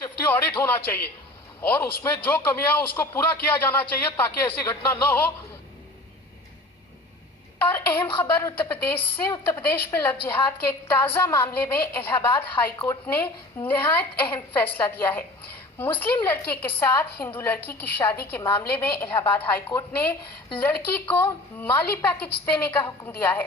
Safety audit होना चाहिए और उसमें जो कमियां उसको पूरा किया जाना चाहिए ताकि ऐसी घटना न हो। और अहम खबर उत्तर प्रदेश से। उत्तर प्रदेश में लव जिहाद के एक ताजा मामले में इलाहाबाद हाई कोर्ट ने निहायत अहम फैसला दिया है। मुस्लिम लड़के के साथ हिंदू लड़की की शादी के मामले में इलाहाबाद हाई कोर्ट ने लड़की को माली पैकेज देने का हुक्म दिया है।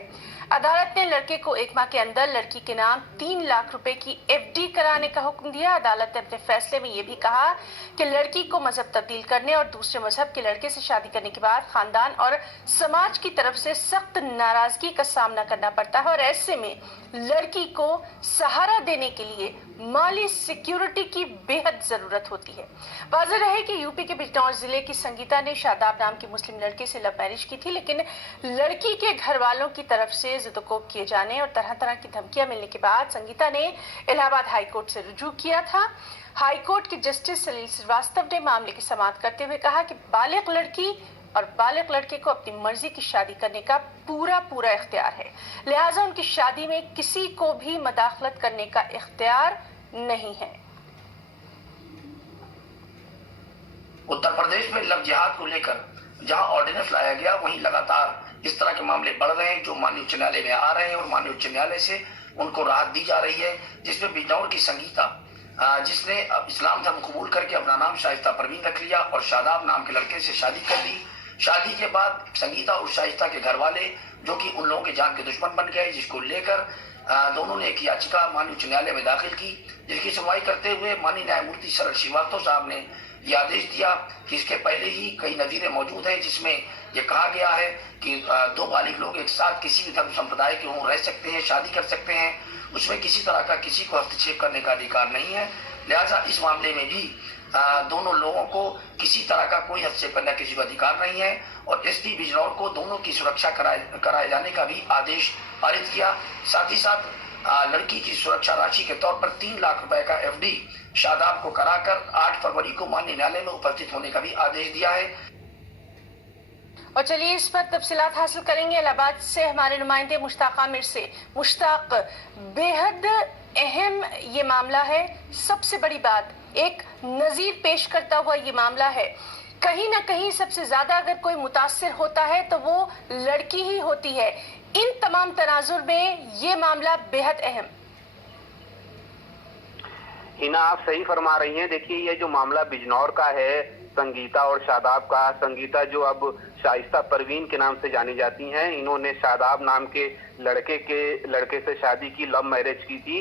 अदालत ने लड़के को 1 माह के अंदर लड़की के नाम 3 लाख रुपए की एफडी कराने का हुक्म दिया। अदालत ने अपने फैसले में यह भी कहा कि लड़की को मजहब तब्दील करने और दूसरे मजहब के लड़के से शादी करने के बाद खानदान और समाज की तरफ से सख्त नाराजगी का सामना करना पड़ता है और ऐसे में लड़की को सहारा देने के लिए माली सिक्योरिटी की बेहद जरूरत होती है। वाज़ेह रहे कि यूपी के बिजनौर जिले की संगीता ने शादाब नाम के मुस्लिम लड़के से लव मैरिज की थी, लेकिन लड़की के घर वालों की तरफ से ज़िद-ओ-कोब किए जाने और तरह तरह की धमकियां मिलने के बाद संगीता ने इलाहाबाद हाई कोर्ट से रुजू किया था। हाई कोर्ट के जस्टिस सलील श्रीवास्तव ने मामले की समाअत करते हुए कहा कि बालिग लड़की और बालिग लड़के को अपनी मर्जी की शादी करने का पूरा इख्तियार है, लिहाजा उनकी शादी में किसी को भी मदाखलत करने का इख्तियार नहीं है। उत्तर प्रदेश में लव जिहाद को लेकर जहां ऑर्डिनेंस लाया गया, वहीं लगातार इस तरह के मामले बढ़ रहे हैं जो माननीय उच्च न्यायालय में आ रहे हैं और माननीय उच्च न्यायालय से उनको राहत दी जा रही है। जिसमें बिजनौर की संगीता, जिसने इस्लाम धर्म कबूल करके अपना नाम शाइस्ता परवीन रख लिया और शादाब नाम के लड़के से शादी कर ली। शादी के बाद संगीता और शाइस्ता के घर वाले, जो कि उन लोगों के जान के दुश्मन बन गए, जिसको लेकर दोनों ने एक याचिका माननीय उच्च न्यायालय में दाखिल की, जिसकी सुनवाई करते हुए माननीय न्यायमूर्ति शरद श्रीवास्तव साहब ने ये आदेश दिया कि इसके पहले ही कई नजीरें मौजूद हैं जिसमें ये कहा गया है कि 2 बालिग लोग एक साथ किसी भी धर्म संप्रदाय के हों, रह सकते हैं, शादी कर सकते हैं, उसमें किसी तरह का किसी को हस्तक्षेप करने का अधिकार नहीं है। लिहाजा इस मामले में भी दोनों लोगों को किसी तरह का कोई हस्तक्षेप करने का किसी को अधिकार नहीं है और एसपी बिजनौर को दोनों की सुरक्षा कराए जाने का भी आदेश पारित किया। साथ ही साथ लड़की की सुरक्षा राशि के तौर पर 3 लाख रुपए का एफडी शादाब को कराकर 8 फरवरी को माननीय न्यायालय में उपस्थित होने का भी आदेश दिया है। और चलिए इस पर तफसीलात हासिल करेंगे इलाहाबाद से हमारे नुमाइंदे मुश्ताक आमिर से। मुश्ताक, बेहद अहम ये मामला है, सबसे बड़ी बात एक नजीर पेश करता हुआ ये मामला है। कहीं ना कहीं सबसे ज्यादा अगर कोई मुतासिर होता है तो वो लड़की ही होती है। इन तमाम तनाजुर में ये मामला बेहद अहम। हिना, आप सही फरमा रही हैं। देखिए, ये जो मामला बिजनौर का है, संगीता और शादाब का, संगीता जो अब शाइस्ता परवीन के नाम से जानी जाती हैं, इन्होंने शादाब नाम के लड़के से शादी की, लव मैरिज की थी।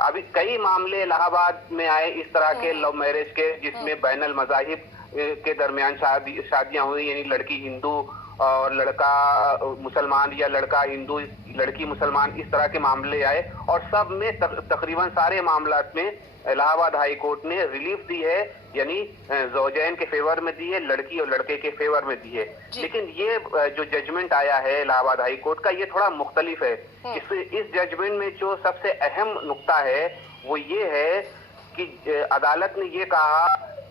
अभी कई मामले इलाहाबाद में आए इस तरह के लव मैरिज के, जिसमें बैनुल मज़ाहिब के दरमियान शादियां हुई, यानी लड़की हिंदू और लड़का मुसलमान या लड़का हिंदू लड़की मुसलमान, इस तरह के मामले आए और सब में तकरीबन सारे मामलात में इलाहाबाद हाई कोर्ट ने रिलीफ दी है, यानी ज़ौजैन के फेवर में दी है, लड़की और लड़के के फेवर में दी है। लेकिन ये जो जजमेंट आया है इलाहाबाद हाई कोर्ट का, ये थोड़ा मुख्तलिफ है। इस जजमेंट में जो सबसे अहम नुक्ता है वो ये है कि अदालत ने ये कहा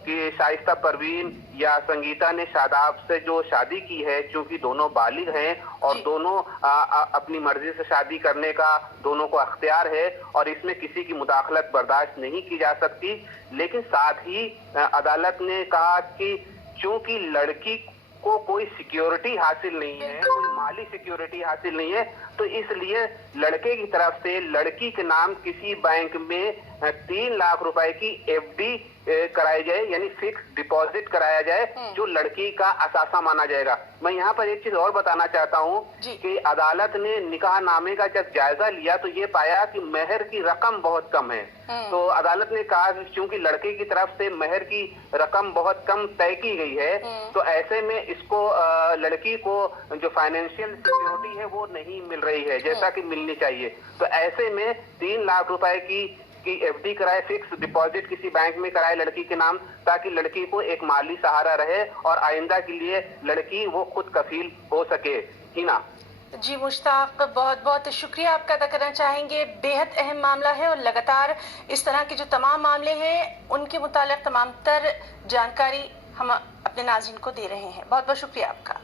कि शाइस्ता परवीन या संगीता ने शादाब से जो शादी की है, क्योंकि दोनों बालिग हैं और दोनों अपनी मर्जी से शादी करने का दोनों को अख्तियार है और इसमें किसी की मुदाखलत बर्दाश्त नहीं की जा सकती। लेकिन साथ ही अदालत ने कहा कि चूंकि लड़की को कोई सिक्योरिटी हासिल नहीं है, कोई माली सिक्योरिटी हासिल नहीं है, तो इसलिए लड़के की तरफ से लड़की के नाम किसी बैंक में 3 लाख रुपए की एफडी कराई जाए, यानी फिक्स डिपॉजिट कराया जाए, जो लड़की का असासा माना जाएगा। मैं यहाँ पर एक चीज और बताना चाहता हूँ कि अदालत ने निकाहनामे का जब जायजा लिया तो ये पाया कि मेहर की रकम बहुत कम है। तो अदालत ने कहा कि चूंकि लड़के की तरफ से मेहर की रकम बहुत कम तय की गई है, तो ऐसे में इसको लड़की को जो फाइनेंशियल सिक्योरिटी है वो नहीं मिल रही है जैसा कि मिलनी चाहिए। तो ऐसे में 3 लाख रुपए की एफडी कराए, फिक्स डिपॉजिट किसी बैंक में कराए लड़की के नाम, ताकि लड़की को एक माली सहारा रहे और आइंदा के लिए लड़की वो खुद कफील हो सके। हिना जी मुश्ताक, बहुत बहुत शुक्रिया आपका अदा करना चाहेंगे। बेहद अहम मामला है और लगातार इस तरह के जो तमाम मामले हैं उनके मुतालिक तमाम तर जानकारी हम अपने नाज़रीन को दे रहे हैं। बहुत बहुत शुक्रिया आपका।